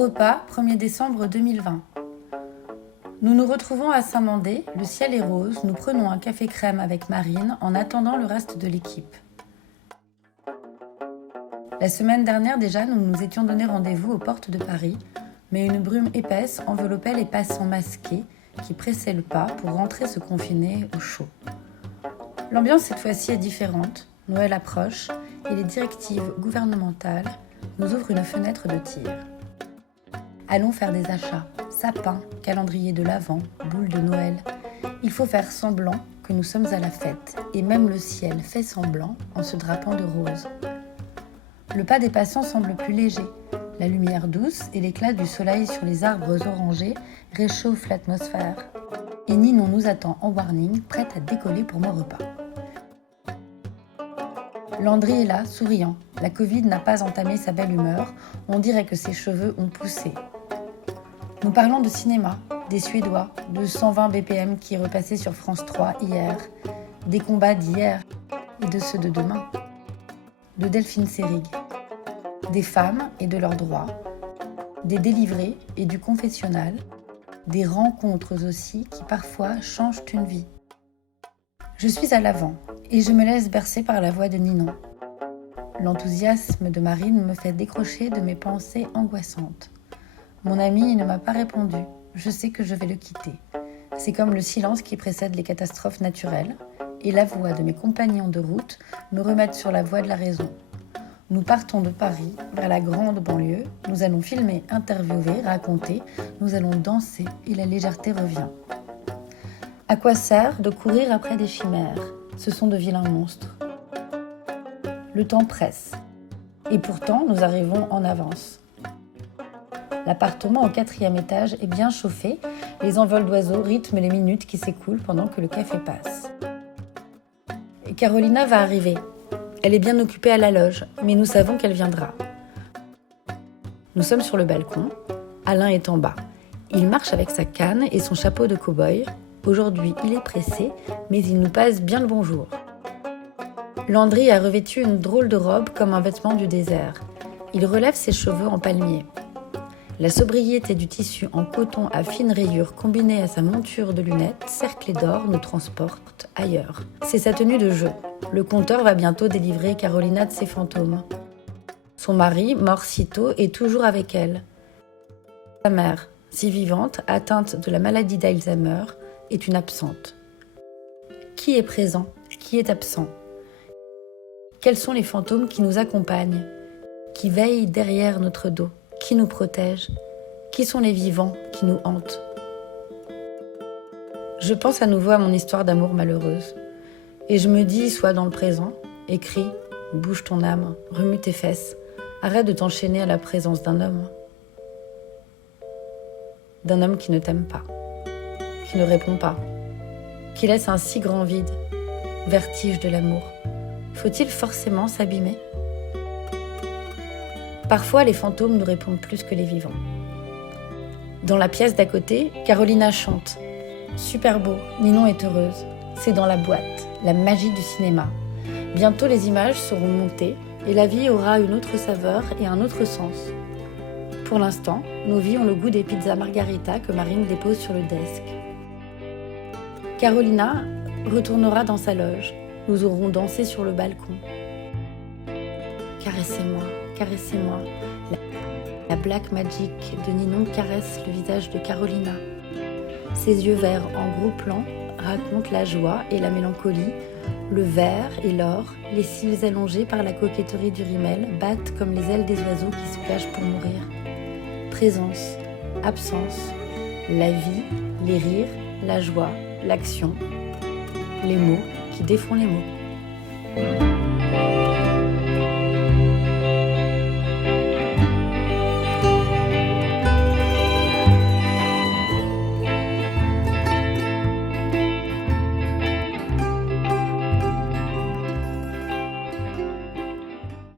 repas, 1er décembre 2020. Nous nous retrouvons à Saint-Mandé, le ciel est rose, nous prenons un café crème avec Marine en attendant le reste de l'équipe. La semaine dernière déjà, nous nous étions donné rendez-vous aux portes de Paris, mais une brume épaisse enveloppait les passants masqués qui pressaient le pas pour rentrer se confiner au chaud. L'ambiance cette fois-ci est différente, Noël approche et les directives gouvernementales nous ouvrent une fenêtre de tir. Allons faire des achats, sapins, calendrier de l'Avent, boules de Noël. Il faut faire semblant que nous sommes à la fête et même le ciel fait semblant en se drapant de rose. Le pas des passants semble plus léger. La lumière douce et l'éclat du soleil sur les arbres orangés réchauffent l'atmosphère. Et Ninon nous attend en warning, prête à décoller pour mon repas. Landry est là, souriant. La Covid n'a pas entamé sa belle humeur. On dirait que ses cheveux ont poussé. Nous parlons de cinéma, des Suédois, de 120 BPM qui est repassé sur France 3 hier, des combats d'hier et de ceux de demain, de Delphine Seyrig, des femmes et de leurs droits, des délivrés et du confessionnal, des rencontres aussi qui parfois changent une vie. Je suis à l'avant et je me laisse bercer par la voix de Ninon. L'enthousiasme de Marine me fait décrocher de mes pensées angoissantes. Mon ami ne m'a pas répondu, je sais que je vais le quitter. C'est comme le silence qui précède les catastrophes naturelles, et la voix de mes compagnons de route me remettent sur la voie de la raison. Nous partons de Paris vers la grande banlieue, nous allons filmer, interviewer, raconter, nous allons danser et la légèreté revient. À quoi sert de courir après des chimères ? Ce sont de vilains monstres. Le temps presse, et pourtant nous arrivons en avance. L'appartement au 4e étage est bien chauffé, les envols d'oiseaux rythment les minutes qui s'écoulent pendant que le café passe. Et Carolina va arriver. Elle est bien occupée à la loge, mais nous savons qu'elle viendra. Nous sommes sur le balcon, Alain est en bas. Il marche avec sa canne et son chapeau de cow-boy. Aujourd'hui, il est pressé, mais il nous passe bien le bonjour. Landry a revêtu une drôle de robe comme un vêtement du désert. Il relève ses cheveux en palmier. La sobriété du tissu en coton à fines rayures combinée à sa monture de lunettes cerclée d'or nous transporte ailleurs. C'est sa tenue de jeu. Le compteur va bientôt délivrer Carolina de ses fantômes. Son mari, mort si tôt, est toujours avec elle. Sa mère, si vivante, atteinte de la maladie d'Alzheimer, est une absente. Qui est présent ? Qui est absent ? Quels sont les fantômes qui nous accompagnent ? Qui veillent derrière notre dos ? Qui nous protège ? Qui sont les vivants qui nous hantent ? Je pense à nouveau à mon histoire d'amour malheureuse. Et je me dis, sois dans le présent, écris, bouge ton âme, remue tes fesses, arrête de t'enchaîner à la présence d'un homme. D'un homme qui ne t'aime pas, qui ne répond pas, qui laisse un si grand vide, vertige de l'amour. Faut-il forcément s'abîmer ? Parfois, les fantômes nous répondent plus que les vivants. Dans la pièce d'à côté, Carolina chante. Super beau, Ninon est heureuse. C'est dans la boîte, la magie du cinéma. Bientôt, les images seront montées et la vie aura une autre saveur et un autre sens. Pour l'instant, nos vies ont le goût des pizzas margarita que Marine dépose sur le desk. Carolina retournera dans sa loge. Nous aurons dansé sur le balcon. Caressez-moi. Caressez-moi. La Black Magic de Ninon caresse le visage de Carolina. Ses yeux verts en gros plan racontent la joie et la mélancolie. Le vert et l'or, les cils allongés par la coquetterie du rimel, battent comme les ailes des oiseaux qui se cachent pour mourir. Présence, absence, la vie, les rires, la joie, l'action, les mots qui défont les mots.